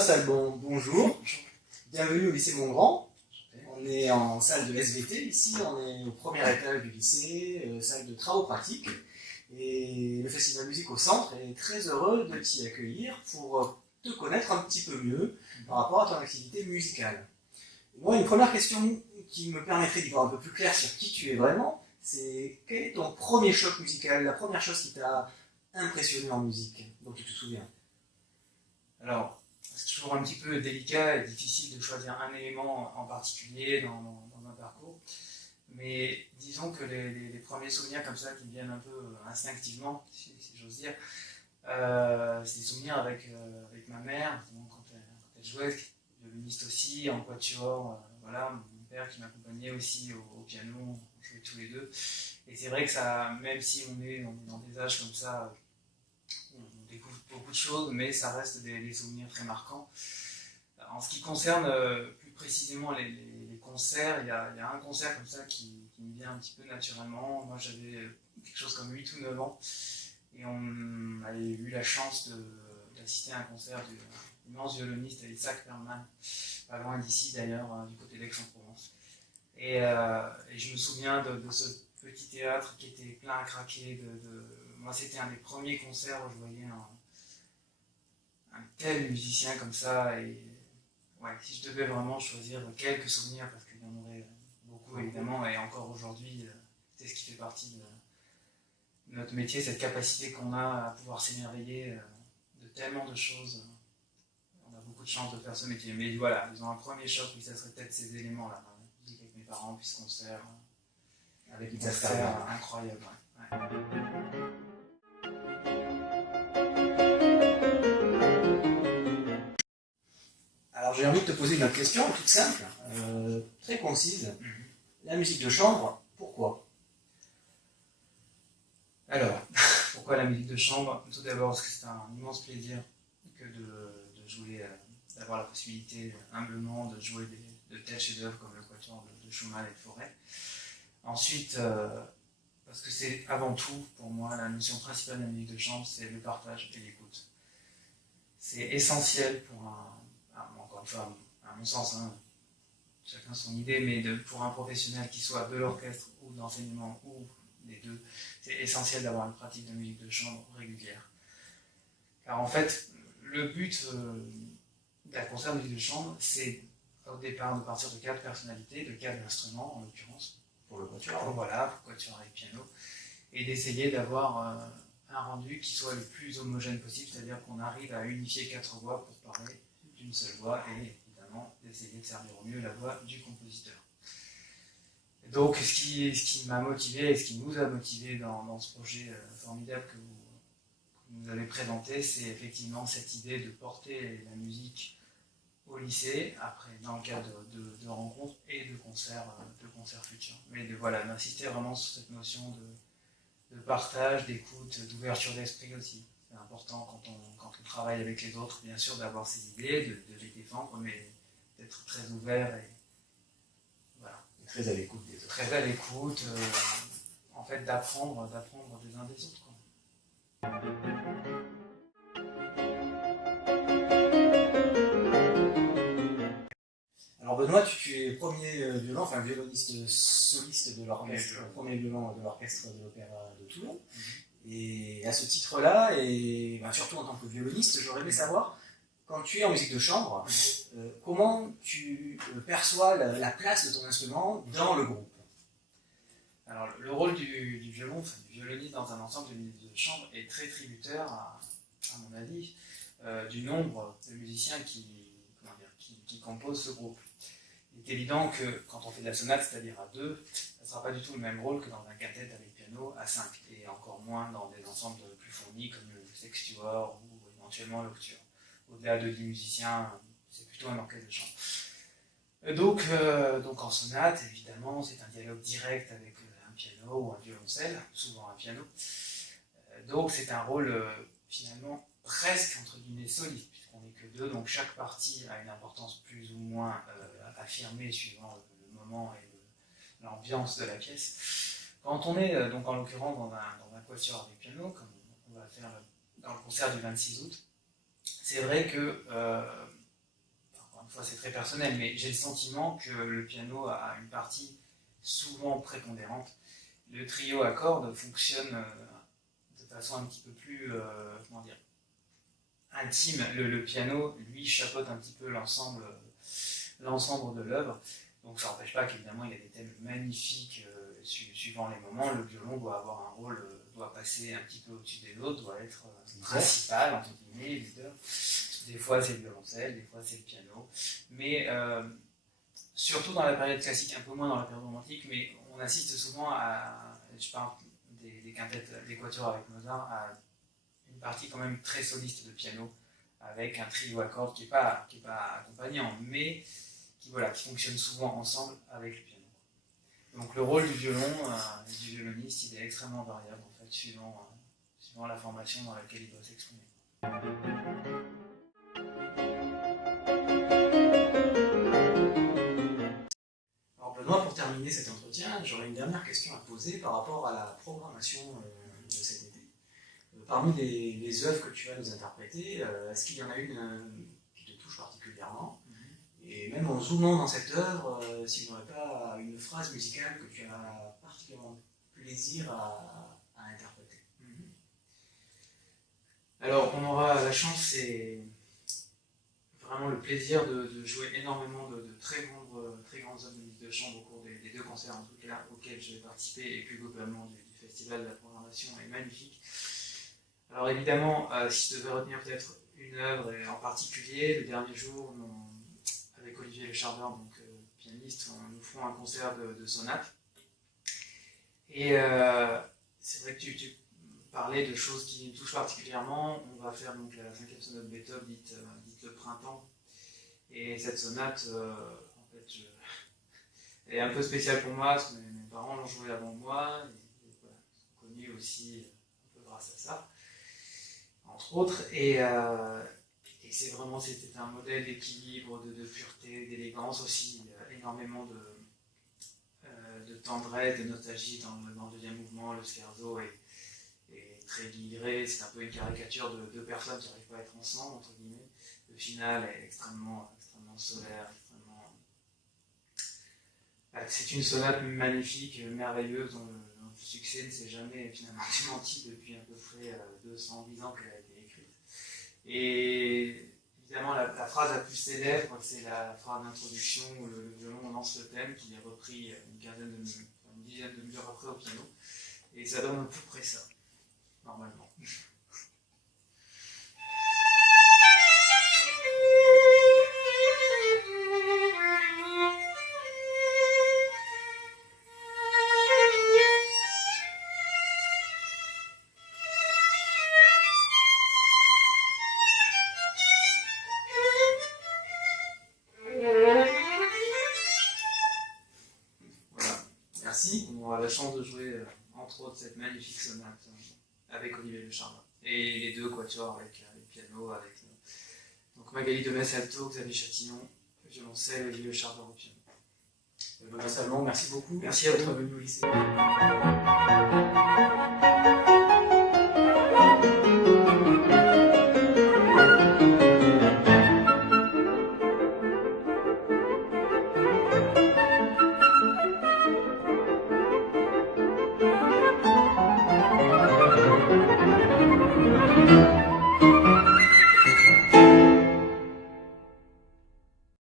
Pascal, bonjour. Bienvenue au lycée Montgrand. On est en salle de SVT ici, on est au premier étage du lycée, salle de travaux pratiques. Et le Festival Musique au Centre est très heureux de t'y accueillir pour te connaître un petit peu mieux par rapport à ton activité musicale. Moi, une première question qui me permettrait d'y voir un peu plus clair sur qui tu es vraiment, c'est quel est ton premier choc musical, la première chose qui t'a impressionné en musique, dont tu te souviens? Alors, c'est toujours un petit peu délicat et difficile de choisir un élément en particulier dans un parcours, mais disons que les premiers souvenirs comme ça qui me viennent un peu instinctivement, si j'ose dire, c'est des souvenirs avec ma mère, quand elle jouait, violoniste aussi, en quatuor, voilà, mon père qui m'accompagnait aussi au piano, on jouait tous les deux, et c'est vrai que ça, même si on est dans des âges comme ça, on découvre beaucoup de choses, mais ça reste des souvenirs très marquants. En ce qui concerne plus précisément les concerts, il y a un concert comme ça qui me vient un petit peu naturellement. Moi j'avais quelque chose comme 8 ou 9 ans, et on avait eu la chance d'assister à un concert du immense violoniste Isaac Perlman, pas loin d'ici d'ailleurs, du côté d'Aix-en-Provence. Et je me souviens de ce petit théâtre qui était plein à craquer. Moi, c'était un des premiers concerts où je voyais un tel musicien comme ça. Et ouais, si je devais vraiment choisir quelques souvenirs, parce qu'il y en aurait beaucoup évidemment, et encore aujourd'hui, c'est ce qui fait partie de notre métier, cette capacité qu'on a à pouvoir s'émerveiller de tellement de choses. On a beaucoup de chance de faire ce métier. Mais voilà, disons un premier choc, oui, ça serait peut-être ces éléments-là. La musique avec mes parents, puis ce concert. Avec une concert incroyable. Ouais. Alors j'ai envie de te poser une autre question, toute simple, très concise. La musique de chambre, pourquoi? Alors, pourquoi la musique de chambre? Tout d'abord parce que c'est un immense plaisir que de jouer, d'avoir la possibilité humblement de jouer de tels chefs-d'œuvre comme le quatuor de Schumann et de Fauré. Ensuite, parce que c'est avant tout, pour moi, la notion principale de la musique de chambre, c'est le partage et l'écoute. C'est essentiel pour encore une fois, à mon sens, hein, chacun son idée, mais pour un professionnel qui soit de l'orchestre ou de l'enseignement ou des deux, c'est essentiel d'avoir une pratique de musique de chambre régulière. Car en fait, le but d'un concert de musique de chambre, c'est au départ de partir de 4 personnalités, de 4 instruments en l'occurrence, Pour le quatuor. Voilà, pour quatuor et piano, et d'essayer d'avoir un rendu qui soit le plus homogène possible, c'est-à-dire qu'on arrive à unifier 4 voix pour parler d'une seule voix, et évidemment d'essayer de servir au mieux la voix du compositeur. Et donc ce qui m'a motivé et ce qui nous a motivé dans ce projet formidable que vous nous avez présenté, c'est effectivement cette idée de porter la musique au lycée, après dans le cadre de rencontres et de concerts futurs. Mais d'insister vraiment sur cette notion de partage, d'écoute, d'ouverture d'esprit aussi. C'est important quand on travaille avec les autres, bien sûr, d'avoir ses idées, de les défendre, mais d'être très ouvert et voilà. Très à l'écoute des autres. Très à l'écoute, en fait d'apprendre des uns des autres, quoi. Alors Benoît, tu es premier violoniste soliste de l'orchestre, premier violon de l'orchestre de l'Opéra de Toulon. Et à ce titre-là, et surtout en tant que violoniste, j'aurais aimé savoir, quand tu es en musique de chambre, comment tu perçois la place de ton instrument dans le groupe? Alors le rôle du violoniste dans un ensemble de musique de chambre est très tributaire, à mon avis, du nombre de musiciens qui composent ce groupe. Il est évident que quand on fait de la sonate, c'est-à-dire à 2, ça ne sera pas du tout le même rôle que dans un quintet avec piano à 5, et encore moins dans des ensembles plus fournis comme le sextuor ou éventuellement l'octuor. Au-delà de 10 musiciens, c'est plutôt un orchestre de chambre. Donc en sonate, évidemment, c'est un dialogue direct avec un piano ou un violoncelle, souvent un piano. Donc c'est un rôle finalement presque entre guillemets soliste, puisqu'on n'est que 2, donc chaque partie a une importance plus ou moins affirmée suivant le moment et l'ambiance de la pièce. Quand on est donc en l'occurrence dans un quatuor avec piano, comme on va faire dans le concert du 26 août, c'est vrai que une fois c'est très personnel, mais j'ai le sentiment que le piano a une partie souvent prépondérante. Le trio à cordes fonctionne de façon un petit peu plus, comment dire, intime. Le piano, lui, chapeaute un petit peu l'ensemble de l'œuvre. Donc ça n'empêche pas qu'évidemment il y a des thèmes magnifiques suivant les moments. Le violon doit avoir un rôle, doit passer un petit peu au-dessus des autres, doit être principal, entre guillemets, leader. Des fois c'est le violoncelle, des fois c'est le piano. Mais surtout dans la période classique, un peu moins dans la période romantique, mais on assiste souvent je parle des quintettes, des quatuors avec Mozart, à une partie quand même très soliste de piano, avec un trio à cordes qui n'est pas accompagnant, mais qui fonctionne souvent ensemble avec le piano. Donc le rôle du violon, du violoniste, il est extrêmement variable en fait, suivant la formation dans laquelle il doit s'exprimer. Alors Benoît, pour terminer cet entretien, j'aurais une dernière question à poser par rapport à la programmation de cet été. Parmi les œuvres que tu vas nous interpréter, est-ce qu'il y en a une qui te touche particulièrement? Et même en zoomant dans cette œuvre, s'il n'y aurait pas une phrase musicale que tu as particulièrement plaisir à interpréter. Alors, on aura la chance et vraiment le plaisir de jouer énormément de très grandes œuvres de musique de chambre au cours des 2 concerts en tout cas auxquels je vais participer, et plus globalement du festival. La programmation est magnifique. Alors évidemment, si je devais retenir peut-être une œuvre en particulier, le dernier jour, avec Olivier Le Chardeur, donc pianiste, nous ferons un concert de sonate. Et c'est vrai que tu parlais de choses qui me touchent particulièrement. On va faire donc la 5e sonate de Beethoven, dite le printemps. Et cette sonate, en fait, elle est un peu spéciale pour moi, parce que mes parents l'ont jouée avant moi, et voilà, ils sont connus aussi un peu grâce à ça, entre autres. Et c'était un modèle d'équilibre, de pureté, d'élégance aussi, énormément de tendresse, de nostalgie dans le deuxième mouvement. Le scherzo est très livré, c'est un peu une caricature de 2 personnes qui n'arrivent pas à être ensemble, entre guillemets. Le final est extrêmement solaire, c'est une sonate magnifique, merveilleuse, dont le succès ne s'est jamais finalement démenti depuis à peu près 210 ans qu'elle a été écrite. Et évidemment, la phrase la plus célèbre, c'est la phrase d'introduction où le violon lance le thème, qui est repris une dizaine de mesures après au piano. Et ça donne à peu près ça, normalement. On aura la chance de jouer, entre autres, cette magnifique sonate avec Olivier Le Chardeur. Et les 2 quatuors avec le piano, avec donc Magali de Metz alto, Xavier Chatillon, violoncelle, Olivier Le Chardeur au piano. Benoît Salmon, merci beaucoup. Merci à votre venue au lycée. Thank you.